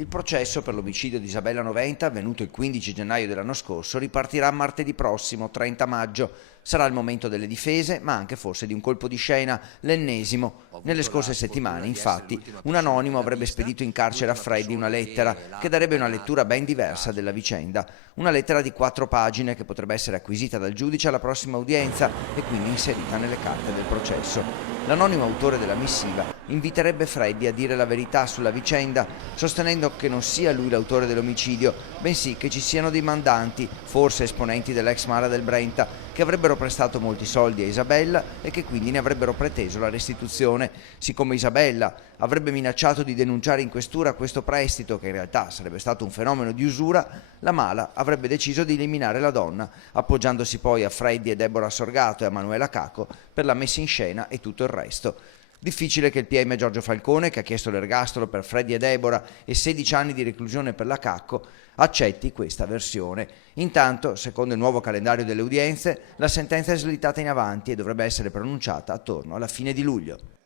Il processo per l'omicidio di Isabella Noventa, avvenuto il 15 gennaio dell'anno scorso, ripartirà martedì prossimo, 30 maggio. Sarà il momento delle difese, ma anche forse di un colpo di scena, l'ennesimo. Nelle scorse settimane, infatti, un anonimo avrebbe spedito in carcere a Freddy una lettera che darebbe una lettura ben diversa della vicenda. Una lettera di 4 pagine che potrebbe essere acquisita dal giudice alla prossima udienza e quindi inserita nelle carte del processo. L'anonimo autore della missiva inviterebbe Freddy a dire la verità sulla vicenda, sostenendo che non sia lui l'autore dell'omicidio, bensì che ci siano dei mandanti, forse esponenti dell'ex Mara del Brenta, che avrebbero prestato molti soldi a Isabella e che quindi ne avrebbero preteso la restituzione. Siccome Isabella avrebbe minacciato di denunciare in questura questo prestito, che in realtà sarebbe stato un fenomeno di usura, la Mala avrebbe deciso di eliminare la donna, appoggiandosi poi a Freddy e Deborah Sorgato e a Manuela Caco per la messa in scena e tutto il resto. Difficile che il PM Giorgio Falcone, che ha chiesto l'ergastolo per Freddy e Deborah e 16 anni di reclusione per la Cacco, accetti questa versione. Intanto, secondo il nuovo calendario delle udienze, la sentenza è slittata in avanti e dovrebbe essere pronunciata attorno alla fine di luglio.